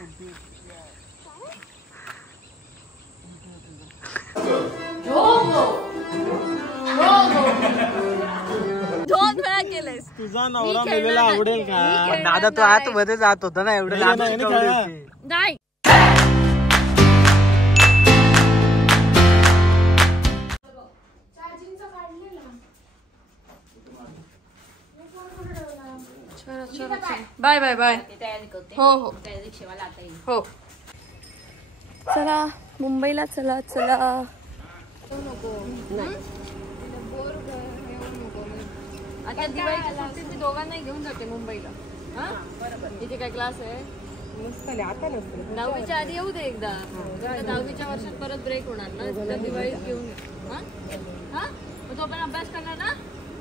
दोन वेळा केलेस. तुझा नवरा मेलेला आवडेल का? दादा तू आत मध्ये जात होता ना एवढं नाही. Bye bye bye. हो हो हो. चला मुंबईला चला चला. आता दिवाळीच्या सुट्टीत मी दोघांना घेऊन जाते मुंबईला. हा बरोबर. इथे काय क्लास आहे? आता नसतं. 10वीच्या आधी येऊ दे एकदा. 10वीच्या वर्षात परत ब्रेक होणार ना. दिवाळीत घेऊन ये. हा मग तो पण अभ्यास करणार ना.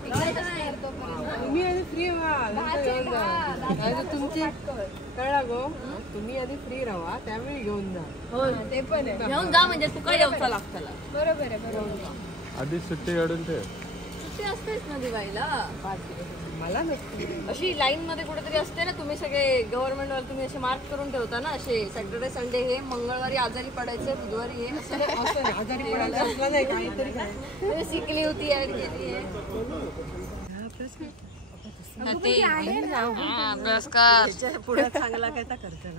तुम्ही आधी फ्री व्हा. तुमची कळला गो. तुम्ही आधी फ्री राहा त्यावेळी घेऊन जा. हो ते पण आहे. घेऊन जा म्हणजे तू काय यावचा लागतं. बरोबर आहे बरोबर. आधी सुट्टी काढून ठेव. सुट्टी असतेच ना दिवाळीला. मला नसते अशी लाईन मध्ये कुठेतरी असते ना. तुम्ही सगळे गव्हर्नमेंट वर तुम्ही असे मार्क करून ठेवता ना. असे सॅटर्डे संडे हे, मंगळवारी आजारी पडायचं, बुधवारी हे असं आजारी पडायला असला नाही काहीतरी काय शिकली होती ऍड केली आहे. पुढे चांगला काय करता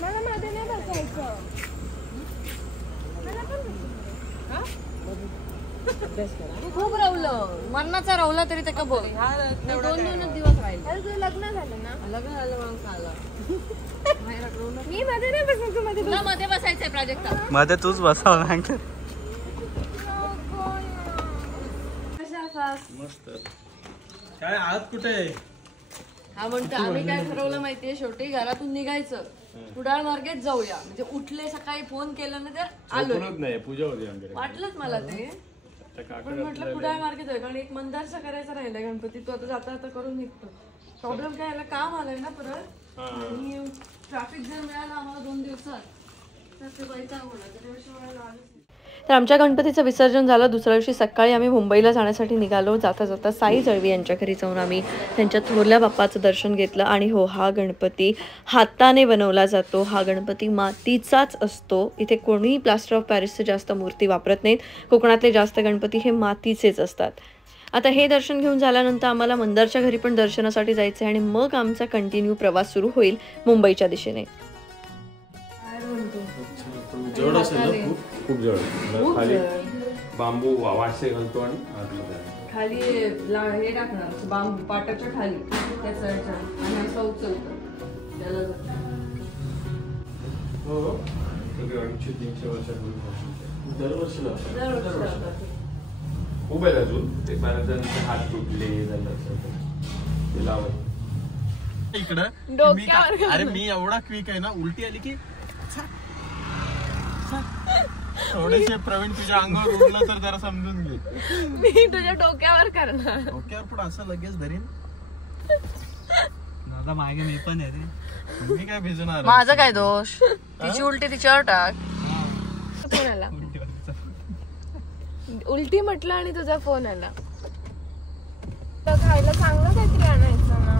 मला मध्ये नाही बसायचं. खूप रवलं मरणाचा रवला तरी ते बोल. 2-2 दिवस राहिले. तुझं लग्न झालं ना? लग्न झालं म्हणून खाला. मी मध्ये नाही बसायचं. मध्ये तुला मध्ये बसायचंय प्राजक्ता. मध्ये तूच बसावं लागतं. मस्त. काय आत कुठे? हा म्हणतो आम्ही काय ठरवलं माहितीये. शेवटी घरातून निघायचं, कुडाळ मार्गेत जाऊया. म्हणजे उठले सकाळी फोन केला ना तर आलो. नाही पूजा होती आमच्याकडे. वाटलंच मला ते. पण म्हटलं कुडाळ मार्गेत जाऊया कारण एक मंदारचा करायचा राहिला गणपती. तो आता जाता जाता करून निघतो. प्रॉब्लेम काय याला काम आलंय ना परत. आणि ट्रॅफिक जर मिळाला आम्हाला 2 दिवसात तर ते बाईचा होणार. तर आमच्या गणपतीचं विसर्जन झालं. दुसऱ्या दिवशी सकाळी आम्ही मुंबईला जाण्यासाठी निघालो. जाता जाता साई जळवी यांच्या घरी जाऊन आम्ही त्यांच्या थोरल्या बाप्पाचं दर्शन घेतलं. आणि हो, हा गणपती हाताने बनवला जातो. हा गणपती मातीचाच असतो. इथे कोणीही प्लास्टर ऑफ पॅरिसचे जास्त मूर्ती वापरत नाहीत. कोकणातले जास्त गणपती हे मातीचेच असतात. आता हे दर्शन घेऊन झाल्यानंतर आम्हाला मंदारच्या घरी पण दर्शनासाठी जायचं आहे. आणि मग आमचा कंटिन्यू प्रवास सुरू होईल मुंबईच्या दिशेने. जड असेल ना खूप जड. खाली बांबू वाटसे घालतो आणि खाली हे टाकणार बांबू पाटाच्या खाली त्याचा आणि असं उचलतो त्याला. हो 200-300 वर्षापूर्वी दरवर्षी खूप आहे अजून. ते बऱ्याच जणांचे हात तुटले ते लावत इकडं. अरे मी एवढा क्विक आहे ना. उलटी आली की थोडेसे प्रवीण तुझ्या अंगावर उडलं तर जरा समजून घे. मी तुझ्या डोक्यावर करणार. डोक्यावर पण असं लगेच धरीन. दादा मागे मी पण आहे रे. मी काय भिजणार. माझा काय दोष. तिची उलटी तिच्यावर टाक. फोन आला. उलटी म्हटलं आणि तुझा फोन आला. खायला चांगलं काहीतरी आणायचं ना.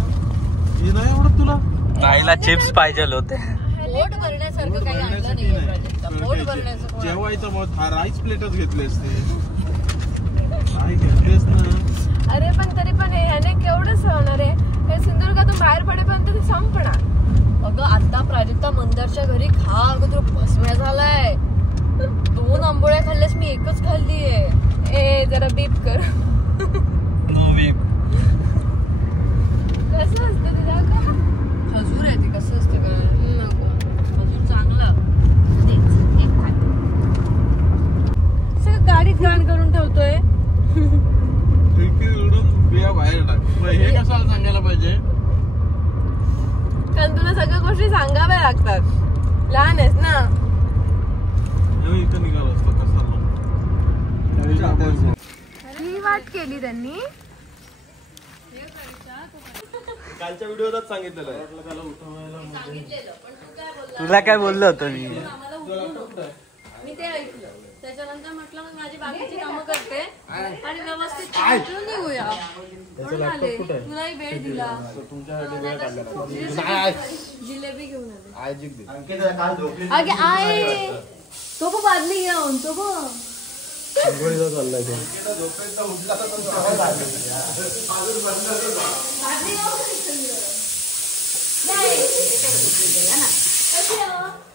हे नाही आवडत तुला? खायला चिप्स पाहिजे होते. पोट भरण्यासारखं काही आणलं नाही. पोट भरण्याचं जेवायचं मग राईस प्लेटच घेतले असते. काय घेतलेस ना. अरे पण तरी पण ह्याने केवढं सहणार आहे. हे सिंधुदुर्गातून बाहेर पडेपर्यंत ते संपणार. अगं आता प्राजक्ता मंदारच्या घरी खा. अगं तुला भस्म्या झालाय. 2 आंबोळ्या खाल्ल्यास मी एकच खाल्लीये. ए जरा बीप कर. कसं असतं तुझ्या खजूर आहे ते. कसं असतं का. खजूर चांगला. सगळं गाडीत घाण करून ठेवतोय. बाहेर टाक. हे कशाला सांगायला पाहिजे. कारण तुला सगळ्या गोष्टी सांगाव्या लागतात. लहान आहेस ना. इथं निघाला असतो कसा. ही वाट केली त्यांनी. कालच्या व्हिडिओत सांगितलेलं आहे. तुला काय बोललो होतो मी. मी ते ऐकलं. त्याच्यानंतर म्हटलं मग माझी बाकीची कामं करते आणि व्यवस्थित भेटून निघूया म्हणून आले. तुलाही वेळ दिला. जिलेबी घेऊन आले. अगे आय तो बघ बादली घेऊन तो बघ चाललाय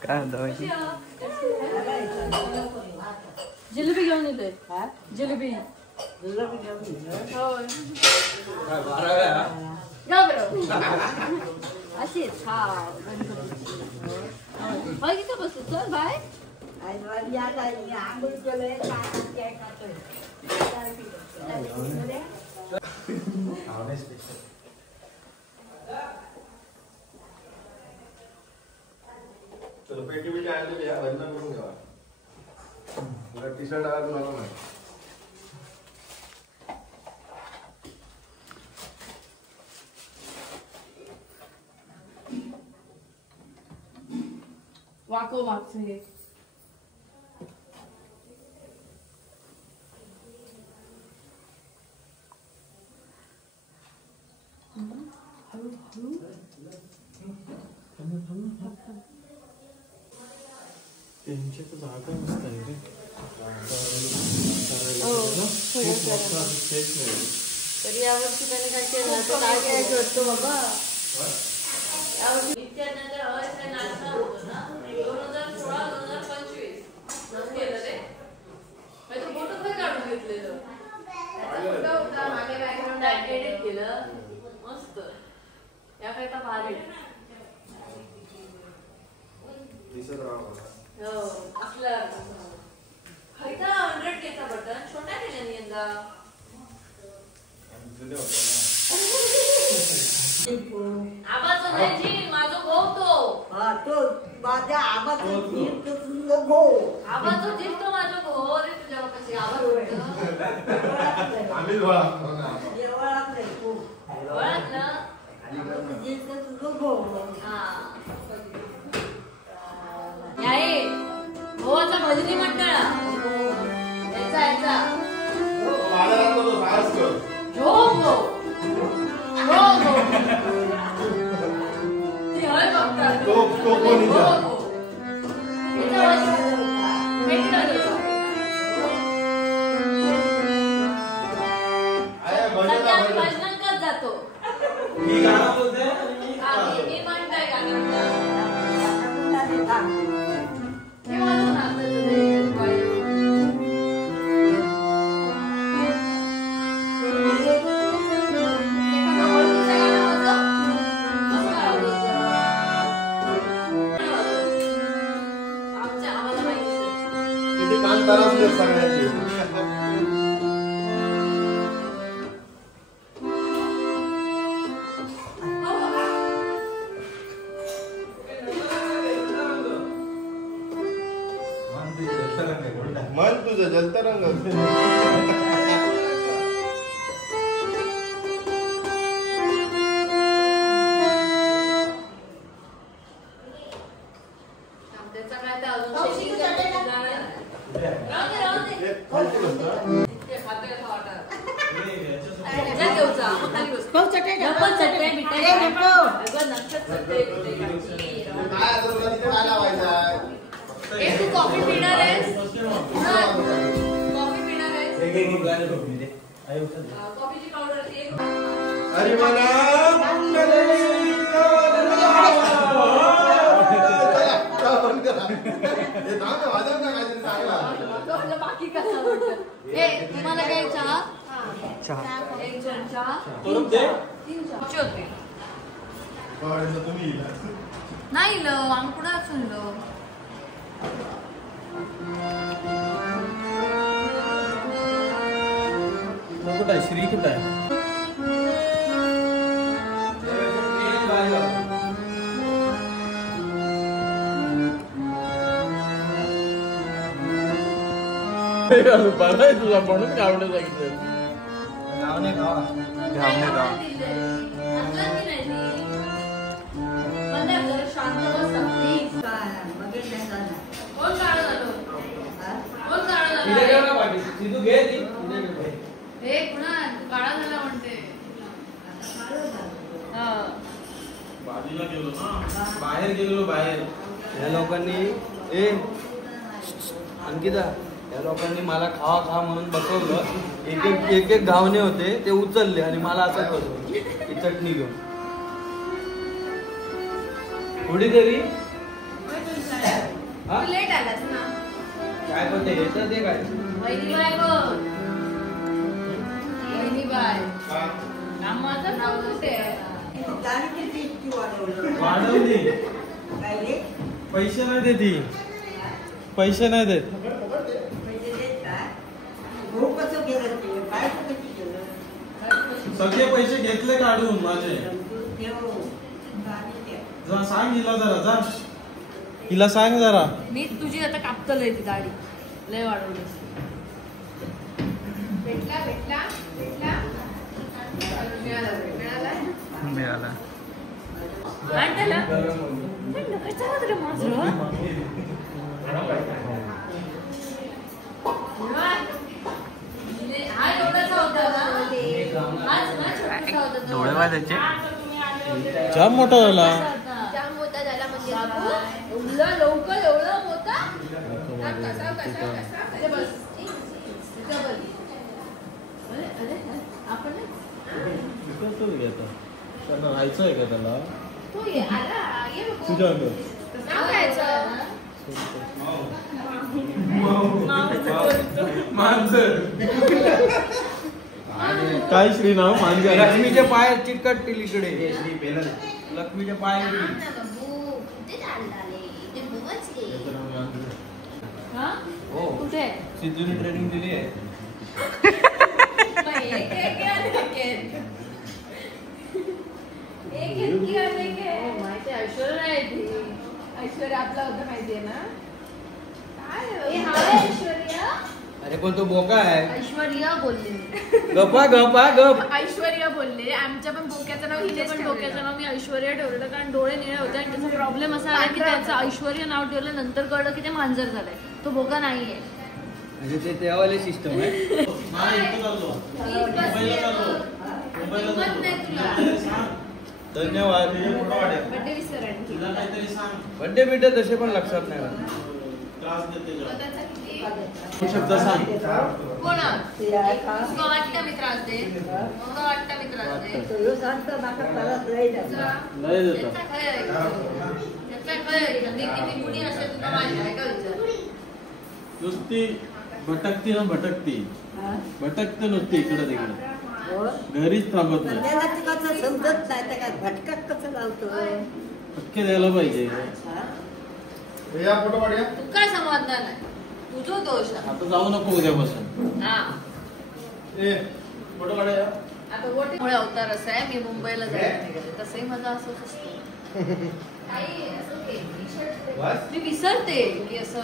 काय म्हणतो जिलेबी घेऊन येते. जिलेबी अशी बसतो चल बाय. चलो पेटी बिटी आणलेली आहे भजना करून घ्या. मला टी शर्ट अजून आला नाही. वाको मागचं हे त्यांची तर जागा मस्त आहे रे. तर यावर्षी त्याने काय केलं तर काय करतो बाबा. यावर्षी त्यानंतर अवश्य नाचणार होतं ना 2016-2025 केलं ते. तो फोटो पण काढून घेतलेलं. त्याचा फोटो होता मागे बॅकग्राऊंड एडिट केलं मस्त. याकरिता भारी दिसत राहा. हो असलं खैता 100K चा बटन छोटा केल्याने यंदा. आवाज नाही माझं भाऊ तो माझ्या आवाज भाऊ आवाज जिंकतो माझं भाऊ रे तुझ्या कशी आवाज आम्ही ओळखलं याय भावाचा भजनी मंडळ याचा याचा हो हो हो हो ते हय बघतात तो कोणीचा भजनांकच जातो. मी गाणं बोलते मी म्हणताय गाणं हे वाजून आपलं कान तरसले सगळ्यांचे. मन तुझं जलतरंग कॉफी पिणार आहेस? कॉफी पिणार आहेस? कॉफीची पावडर अरे बाकी कसं वाटतं? तुम्हाला काय चहा? एक चहा 3 चहा होते नाही ल आम्ही कुठं असून लो कुठं आहे श्री कुठं आहे बरं आहे तुझा म्हणून गावडे सांगितलं घावणे गाव शांत बसा प्लीज कोण काढ झालो कोण काढ बाहेर गेलो बाहेर. या लोकांनी अंकिता या लोकांनी मला खावा खा म्हणून बसवलं. एक घावणे होते ते उचलले आणि मला असंच बसवलं ही चटणी घेऊन. थोडी तरी लेट आलास ना. काय बोलते येतं ते काय वहिनी बाय माझं नाव कुठे दारू किती इतकी वाढवलं? वाढवली. काय रे? पैसे नाही देती. पैसे नाही देत. पैसे देत काय? भाऊ कसं केलं ते? काय कसं केलं? सगळे पैसे घेतले काढून माझे. दूध ठेव. पाणी ठेव. जा सांग हिला जरा जा. हिला सांग जरा. मी तुझी आता कापतलंय ती दाढी लय वाढवली. भेटला भेटला भेटला मिळाला. आणि त्याला नकायचं ना तुला माझं. हा एवढाचा होता ना. डोळे वाजायचे. जाम मोठा झाला. जाम मोठा झाला म्हणजे एवढं लवकर एवढं मोठा कसा कसा कसा अरे बस आपण राहायचं आहे का त्याला तू ये आला ये बघू तुझ्या नाव घ्यायचं काय श्रीनाव मांजर. लक्ष्मीचे पाय चिकटतील इकडे. लक्ष्मीचे पाय कुठे सिद्धूने ट्रेनिंग दिली आहे. माहिती ऐश्वर्या आहे ती ऐश्वर्या आपला होता माहितीये ना काय ऐश्वर्या अरे पण तो बोका आहे. ऐश्वर्या बोलले गपा गपा गप. ऐश्वर्या बोलले आमच्या पण बोक्याचं नाव हिने पण बोक्याचं नाव मी ऐश्वर्या ठेवलेलं कारण डोळे निळे होते आणि त्याचा प्रॉब्लेम असा आला की त्याचं ऐश्वर्या नाव ठेवलं नंतर कळलं की ते मांजर झालंय तो बोका नाहीये. म्हणजे ते त्यावाले सिस्टम आहे. धन्यवाद. बड्डे विसर आणखी बड्डे बिड्डे तसे पण लक्षात नाही राहत. शब्द सांग. कोणा ते आहे का? तुका वाटतं मी त्रास दे तुका वाटतं मी त्रास दे तुला सांगतो माका परत लय झाला. नाही देता. त्याचा काय आहे? त्याचा काय आहे? मी किती मुली असेल तुका माहिती आहे का विचार. नुसती भटकती ना भटकती भटकते नुसती इकडे तिकडे हो? घरीच थांबत नाही. त्याला ते कसं समजत नाही त्या काय भटकत कसं लावतो? पक्के द्यायला पाहिजे. हा? तू काय समजणार नाही तुझो दोष आहे. आता जाऊ नको उद्यापासून. हा आता गोटीमुळे अवतार असा आहे मी मुंबईला जायला निघाले तसंही माझा असंच असतो. काही असं ते t-shirt मी विसरते की असं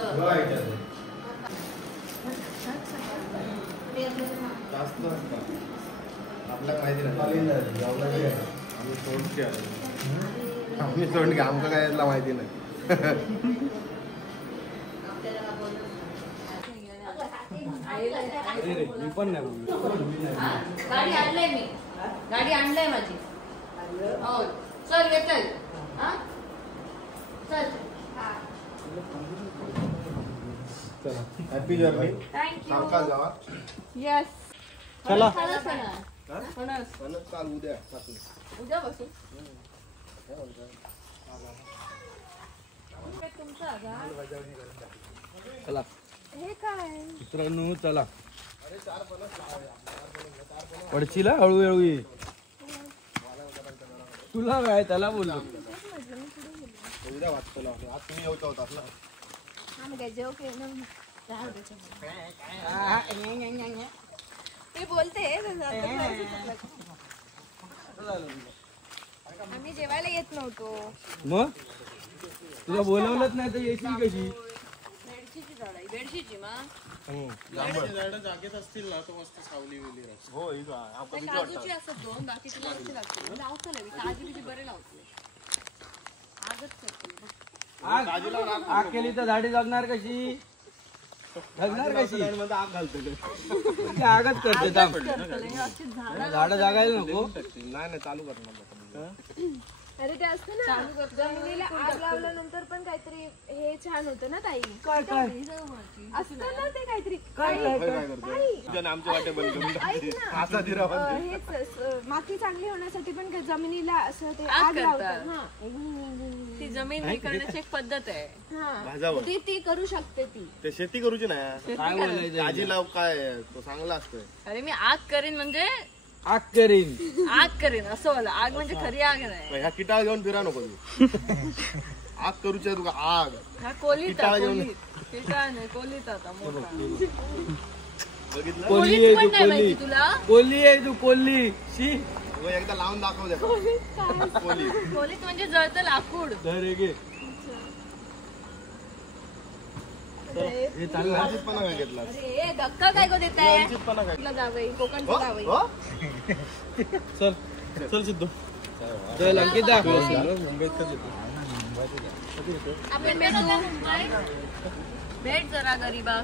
आम्ही सोड आमचं काय माहिती नाही. मी पण नाही. गाडी आणलंय मी गाडी आणलंय माझी. हो चल ये चल. हा चल. Happy journey. थँक्यू. येस चला. उद्या उद्या बसू चला हे काय मित्रांनो चला. पडशील हळूहळू ये. तुला काय त्याला बोललो. उद्या वाचतो आज तुम्ही येऊ होता ते बोलते आम्ही जेवायला येत नव्हतो. मग तुला बोलवलंच नाही तर येशील कशी. बेडशीची झाड आहे बेडशीची मग झाडं जागेत असतील ना तर मस्त सावली वेली राहते. काजूची असत दोन बाकीची लावची लागते लावतो मी काजू बिजी बरे लावते. आगच करते आग केली तर झाडी जगणार कशी. जगणार कशी. आग घालतो आगच करते. झाडं जागायला नको. नाही चालू करणार अरे ते असतं ना जमिनीला आग लावल्यानंतर पण काहीतरी हे छान होतं ना ताई. असतं ना ते काहीतरी हेच माती चांगली होण्यासाठी पण जमिनीला असं ते आग लावतात. हा ती जमीन हे करण्याची एक पद्धत आहे. हा ती करू शकते ती. ते शेती करूची नाही काय बोलायचं आजी लाव काय तो चांगला असतोय. अरे मी आग करीन म्हणजे आग करीन आग करीन असं बोला. आग म्हणजे खरी आग नाही. ह्या किटाळ घेऊन फिरा नको तू. आग करूची तुका आग हा कोलीत किटाळ घेऊन. किटाळ नाही कोलीत आता मोठा. बघितलं कोलीत पण नाही माहिती तुला. कोल्ली आहे तू कोल्ली शी एकदा लावून दाखव द्या कोली. कोलीत म्हणजे जळतं लाकूड. हे चाललं वंचितपणा काय घेतला अरे धक्का काय गो देताय. वंचितपणा काय तुला जावई कोकणचं जावई. चल चल सिद्धू चल अंकिता आपण भेट जरा गरीबा.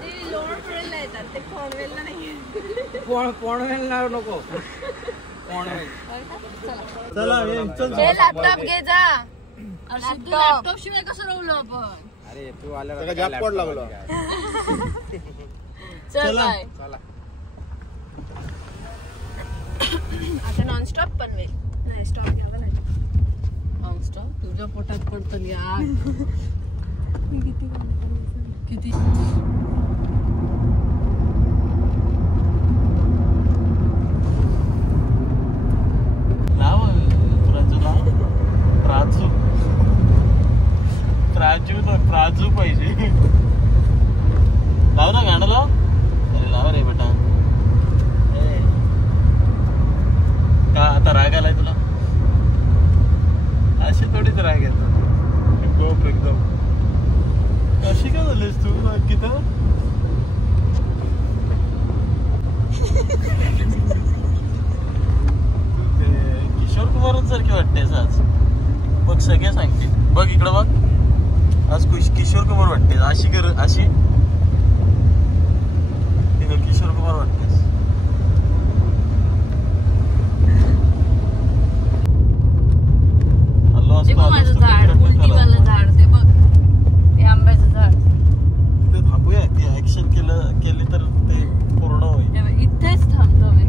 ते लोणवळला येतात ते पनवेलला नाही. पोणवेल नाव नको पोणवेल. चला हे लॅपटॉप घे जा. लॅपटॉप शिवाय कसं राहलो आपण. अरे तू आला त्याला गॅप पड लागलो. चल बाय. आता नॉनस्टॉप पनवेल नाही स्टॉप घ्यावा लागेल. स्टॉप तुझ्या पोटात पडतं यार. किती राजू पाहिजे. लाव ना गाणं लाव. अरे लाव रे बेटा. का आता राग आलाय तुला. अशी थोडीच राग येतो एकदम. अशी काय झालीस तू अंकिता. किशोर कुमारांसारखी वाटतेस आज. बघ सगळे सांगते. बघ इकडं बघ. आज किशोर कुमार वाटते. अशी कर अशी किशोर कुमार वाटतेस. माझं झाड उलटीवालं झाड ते बघ. ते आंब्याचं झाड. ते थांबूया की ऍक्शन केली तर ते पूर्ण होईल. इथेच थांबतो मी.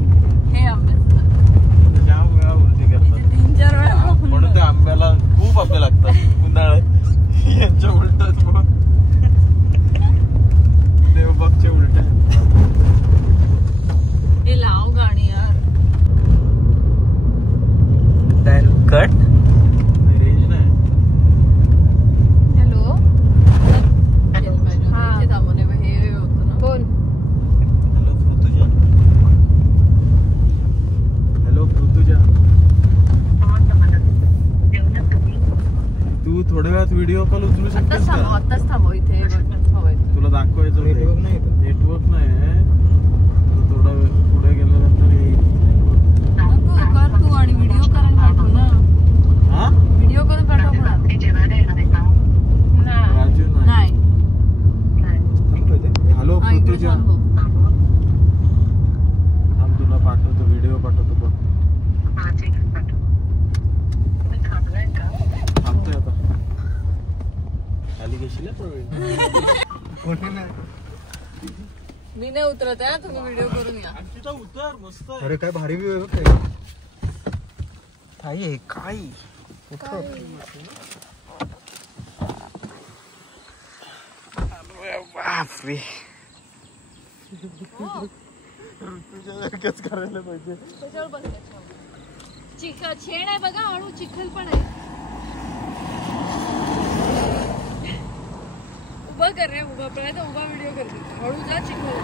हे आंब्याचं झाड जाम वेळा उलटी करतात 3-4 वेळा. म्हणून त्या आंब्याला खूप आंबे लागतात उन्हाळ्यात. यांच्या उलटच मग देवबागच्या उलट्या. हे लाव गाणी यार. कट रेंज नाही. हॅलो इथे थांबून हे होतं ना. बोल. हॅलो पृथुजा. हॅलो पृथुजा. तू थोड्या वेळात व्हिडिओ कॉल उचलू शकतेस का. आताच थांबव इथे. तुला दाखवायचं नेटवर्क नाही. थोडा वेळ पुढे गेल्यानंतर येईल. कर तू आणि व्हिडिओ करून पाठव ना. हा व्हिडिओ करून पाठव ना. राजू नाही. नाही. हॅलो पृथुजा. थांब तुला पाठवतो व्हिडिओ पाठवतो बघ. थांबतोय आता. खाली घेशील मी नाही उतरत आहे. तुम्ही व्हिडिओ करून या. उतर मस्त. अरे काय भारी व्ह्यू आहे काय. बापरे. तुझ्यासारखंच करायला पाहिजे. त्याच्यावर बस. चिखल शेण आहे बघा. हळू चिखल पण आहे. उभा कर रे. उभा पळायचा उभा व्हिडिओ करते. हळू जा. चिखल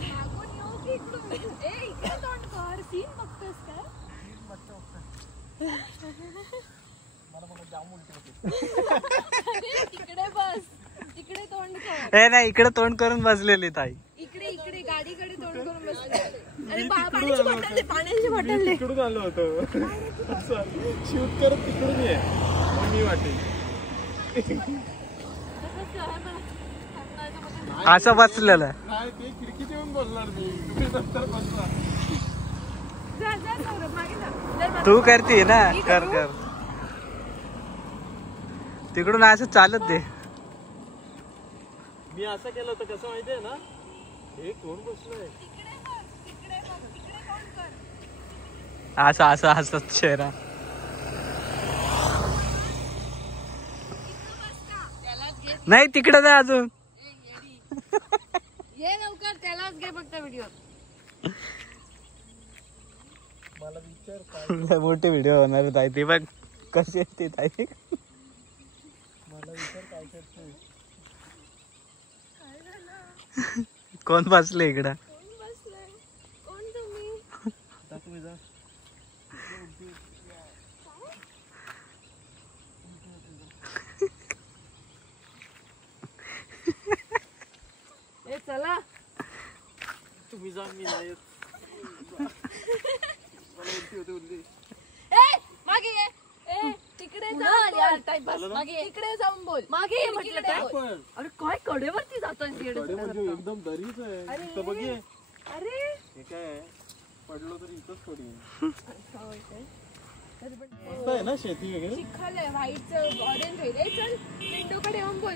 भागून येऊ की इकडून. ए इकडे तोंड कर. सीन बघतोस का. तिकडे बस. तिकडे तोंड कर. नाही इकडे तोंड करून बसलेली ताई. इकडे गाडीकडे तोंड करून बसले. अरे पाण्याची बॉटल दे. पाण्याची बॉटल दे. तिकडून आलो होतो. शूट करत तिकडून ये. मी वाटेल असं बसलेलं. नाही ते खिडकीत येऊन बोलणार मी. तुम्ही नंतर बसला. जा जा सौरभ मागे जा. तू करते ना, कर कर. तिकडून असं चालत दे. मी असं केलं होतं कसं माहितीये ना, हे कोण बसलंय असं असं असं चेहरा. नाही तिकडे नाही अजून. ये लवकर, त्यालाच घे फक्त व्हिडिओ. मोठे व्हिडिओ होणार ताई. ते बघ कशी असते ताई. कोण बसले इकडं? कोण तुम्ही? ए चला तुम्ही जा, मी नाही येत. मागे ये. तिकडे तिकडे जाऊन बोल. मागे ये म्हटलं काय. पण अरे काय कडेवरती जातोय कडे म्हणजे एकदम दरीच आहे. इथं बघ ये. अरे हे काय आहे? पडलो तर इथंच पडीन. मस्त आहे ना शेती वगैरे. चिखल आहे, व्हाईट ऑरेंज आहे. चल विंडोकडे येऊन बोल.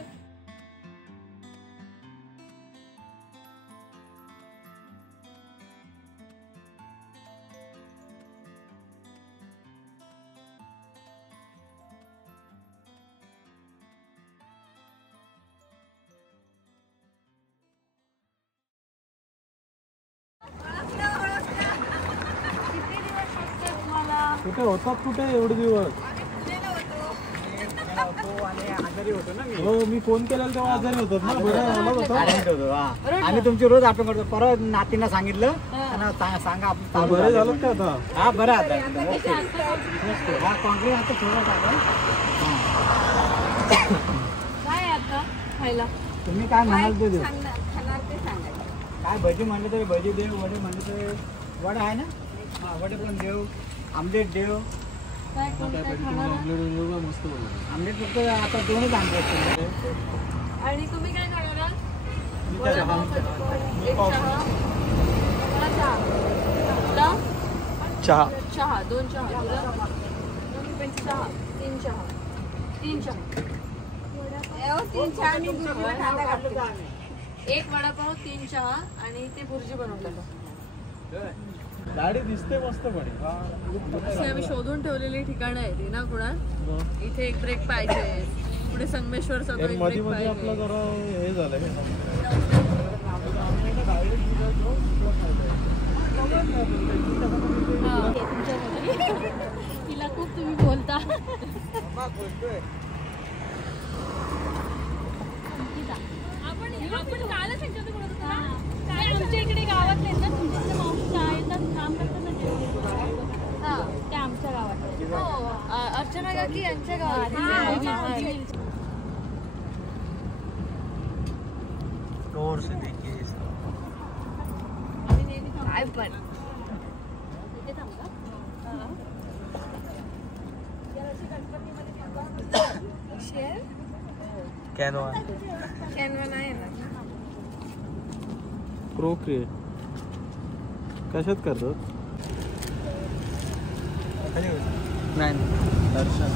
कुठे होतात कुठे एवढे दिवस? हो, मी फोन केलेला तेव्हा आजारी होतात ना. बरं आम्ही तुमची रोज आठवण करतो. परत नातींना सांगितलं सांगा आपण बरे झालं का आता? हा बरं आता हा कॉन्क्रीट आता थोडं टाकलं. काय आता खायला? तुम्ही काय म्हणाल ते देऊ. खाणार ते सांगायचं. काय भजी म्हणलं तरी भजी देव, वडे म्हणलं तरी वडा आहे ना. हा वडे पण देव, आमलेट देव. काय कोण काय खाणार? मस्त आमलेट फक्त आता 2च आमलेट. आणि तुम्ही काय खाणार आहात? चहा. एक चहा. मला चहा. तुला? चहा. चहा 2 चहा. तुला? 2 चहा. 3 चहा. 3 चहा. 3 चहा आणि दुसरा कांदा घालतो. 1 वडापाव 3 चहा आणि ते भुर्जी बनवतात. गाडी दिसते मस्त पण. अशी आम्ही शोधून ठेवलेली ठिकाणं आहेत ही ना कुणाल. इथे एक ब्रेक पाहिजे, पुढे संगमेश्वर सगळं एक मध्ये ब्रेक मध्ये आपलं पाहिजे. जरा हे झालंय. तिला खूप तुम्ही बोलता. आपण कालच ह्याच्यात बोलत होतो ना. काय आमच्या इकडे गावात आहेत ना, तुमच्या मावशी येतात काम करतात ना ते आमच्या गावात. अर्चना काकी यांच्या गावात. जोर से देखिए इसको. काय पण कॅनवा. कॅनवा नाही येणार. प्रोक्रिएट कशात करतात? नाही दर्शन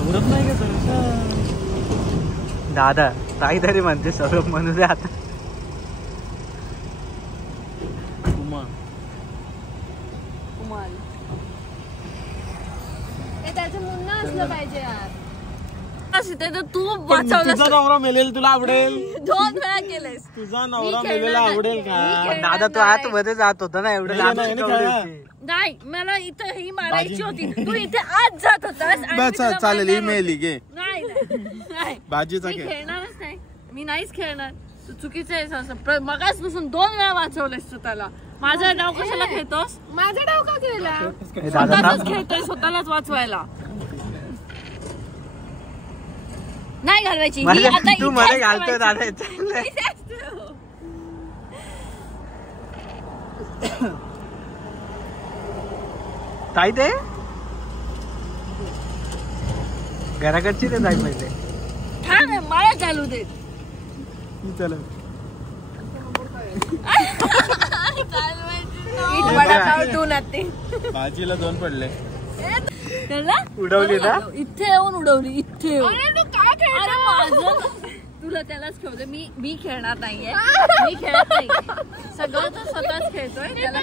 एवढंच नाही का दर्शन? दादा काहीतरी म्हणते सौरभ म्हणू दे आता. उमा कुमाल. हे त्याचं मुन्ना असलं पाहिजे यार. ते तर तू पण वाचवलं. तुझा नवरा मेलेल तुला आवडेल? 2 वेळा केलंयस. तुझा नवरा मेलेला आवडेल का? दादा तो आत मध्ये जात होता ना, एवढं लांब नाही, शिकवली नाही, होती. नाही मला इथं ही मारायची होती. तू इथे आज जात होतास आणि मी तुला चालेल. मारणार ईमेल घे होते. नाही नाही. भाजीचा मी खेळणारच नाही. मी नाहीच खेळणार. तू चुकीचं आहेस असं. मगाचपासून 2 वेळा वाचवलंयस तू त्याला. माझा डाव कशाला खेळतोस? माझा डाव का केला? हे दादा स्वतःच खेळतोय, स्वतःलाच वाचवायला. नाही घालवायची ही माझ्या- आता तू इथेच मध्ये घालतोय ठेवायची. दादा. इथेच ठेव. ताई ते घराकडची ते ताई पहिले. थांब रे, मला चालू दे. चला चालवायची Eat वडापाव, do nothing. भाजीला 2 पडले. उडवली ना इथे येऊन उडवली इथे येऊन. अरे तू काय खेळतो? अरे माझं तुला त्यालाच खेळते मी खेळणार नाहीये. मी खेळत नाही सगळं तो स्वतःच खेळतोय. त्याला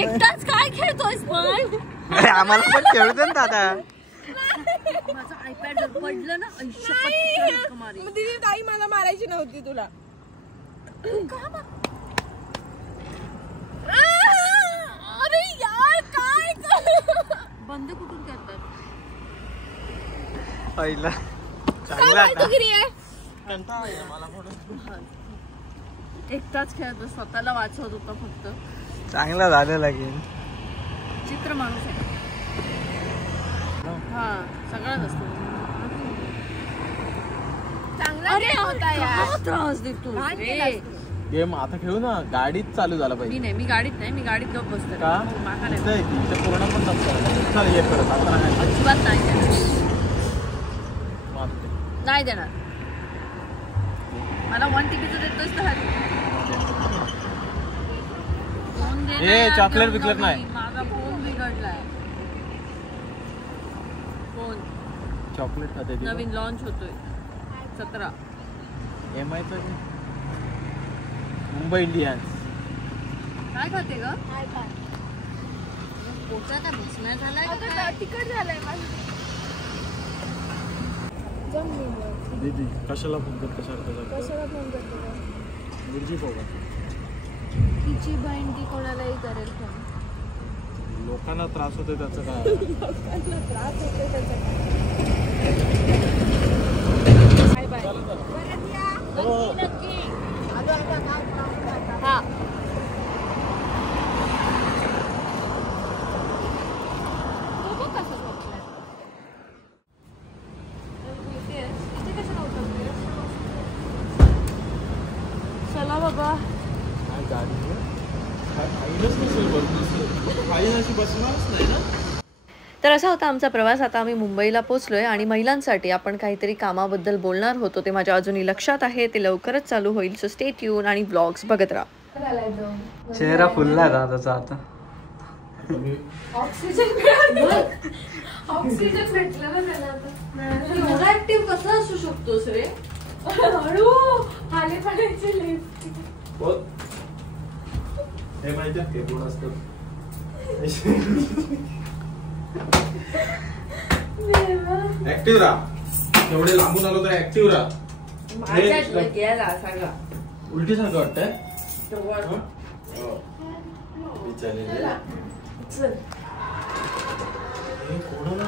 एकटाच काय खेळतोयस पण? अरे आम्हाला पण खेळू दे ना दादा. माझं आयपॅड जर पडलं ना दीदी ताई मला मारायची नव्हती तुला. अरे यार काय बंद कुठून करतात? पहिला चांगला एकटाच खेळतो स्वतःला वाचवत होता फक्त. चांगला झालेला गेम. चित्र माणूस आहे. हा सगळ्याच असतो. चांगला होता यार. त्रास देतो रे. गेम आता खेळू ना. गाडीत चालू झाला पाहिजे. मी गाडीत नाही. मी गाडीत गप बसते. का माका नाही. इथे पूर्ण पण नसतं. चल ये परत आता नाही. अजिबात नाही देणार. मारते. नाही देणार. मला 1 TB देतोयस तर फोन दे ना. ए चॉकलेट बिकलेट नाही. माझा फोन बिघडलाय. फोन चॉकलेट खाते नवीन लॉन्च होतोय 17. MI चा मुंबई इंडियन्स. काय खाते ग? पोटात काय बसण्या झालाय का काय? तिखट झालंय माझं. दीदी कशाला फोन करतो कशाला फोन करतो? गुरुजी फोन. तिची बहीण ती कोणालाही करेल फोन. लोकांना त्रास होतोय त्याचं काय? लोकांना त्रास होतोय त्याचा. Bye bye. परत या. नक्की. आलो आता काय? हा चला बाबा. काय गाडी फाईलच नसेल बघ. फाईल अशी बसणारच नाही ना. तर असा होता आमचा प्रवास. आता आम्ही मुंबईला पोहोचलोय आणि महिलांसाठी आपण काहीतरी कामाबद्दल बोलणार होतो. ते माझ्या अजूनही लक्षात आहे. ते लवकरच चालू होईल. सो स्टे ट्यून आणि व्लॉग्स बघत राहा. चेहरा फुलला दादाचा आता. ऑक्सिजन भेटलं ना त्याला आता. एवढा ऍक्टिव्ह कसा असू शकतोस रे? हळू हाले पाण्याचे लिफ्ट. हे माहिती आहे कोण असतं? ऍक्टिव्ह राहा. एवढे लांबून आलो तर ऍक्टिव्ह राहा. उलटी सारखं वाटतंय. चल. कोणाला